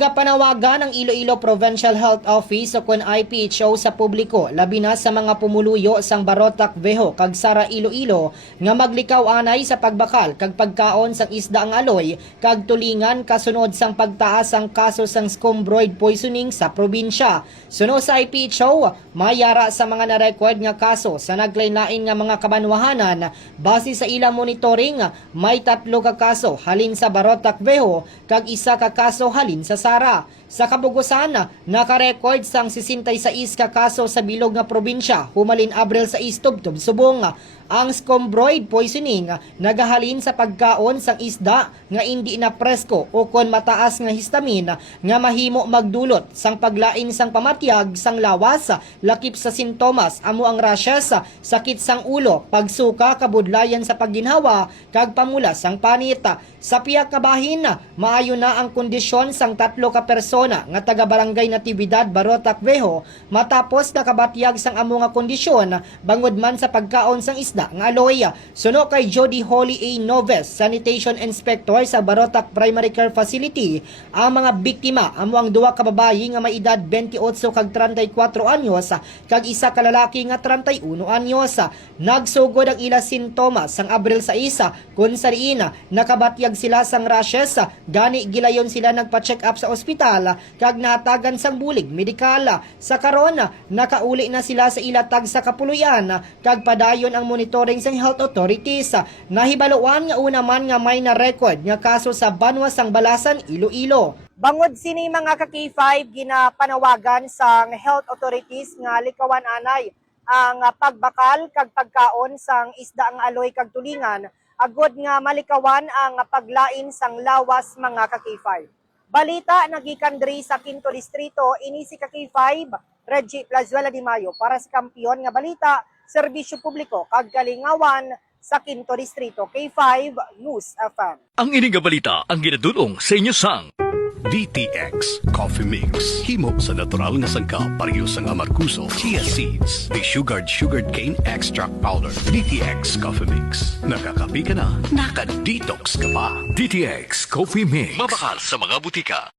Nagapanawagan ng Iloilo Provincial Health Office o kun IPHO sa publiko labi na sa mga pumuluyo sang Barotac Veho kag Sara Iloilo nga maglikaw anay sa pagbakal kag pagkaon sang isda ang aloy kag tulingan kasunod sang pagtaas ang kaso sang scombroid poisoning sa probinsya. Suno sa IPHO, mayara sa mga na-record nga kaso sa naglain-lain nga mga kabanwahanan base sa ilang monitoring may 3 ka kaso halin sa Barotac Veho kag 1 ka kaso halin sa Sara. Sa kabugusan, nakarecord sang 66 ka kaso sa bilog nga probinsya, humalin Abril sa istubtob subong. Ang scombroid poisoning nagahalin sa pagkaon sang isda nga hindi na presko o kon mataas nga histamin nga mahimo magdulot sang paglain sang pamatyag sang lawas, lakip sa sintomas amo ang rashes, sakit sang ulo, pagsuka, kabudlayan sa pagginhawa kag pamulas sang panit. Sa piyak ka bahin, maayo na ang kondisyon sang 3 ka persona nga taga Barangay Natividad, Barotac Veho matapos nakabatyag sang amo nga kondisyon bangod man sa pagkaon sang isda nga aloy. Suno kay Jody Holly A. Noves, Sanitation Inspector sa Barotac Primary Care Facility, ang mga biktima amo ang 2 ka babayi nga may edad 28 kag 34 anyos kag 1 ka lalaki nga 31 anyos. Nagsugod ang ila sintomas sang Abril sa isa kun sa riin nakabatyag sila sang rashes, gani gilayon sila nagpa-check up sa ospital kag nahatagan sang bulig medikal. Sa karon nakauli na sila sa ilatag sa kapuluyan kag padayon ang monitoring sang health authorities. Nahibaluan nga una man nga may na-record nga kaso sa Banwa sang Balasan, Iloilo. Bangod sini mga ka-K5 ginapanawagan sang health authorities nga likawan anay ang pagbakal kag pagkaon sang isda ang aloy kag tulingan agod nga malikawan ang paglain sang lawas mga ka-K5. Balita nagikan diri sa Quinto Distrito, ini si ka-K5 Reggie Plazuela de Mayo para sa Kampiyon nga Balita, Serbisyo Publiko kag Kalingawan sa Quinto Distrito. K5 News FM. Ang ining balita ang ginadulong sa inyo sang DTX Coffee Mix. Himo sa natural nga sangka pareho sang amarkuso, chia seeds, sugared cane extract powder. DTX Coffee Mix. Nakakapi ka na, naka-detox ka pa. DTX Coffee Mix. Mabakal sa mga butika.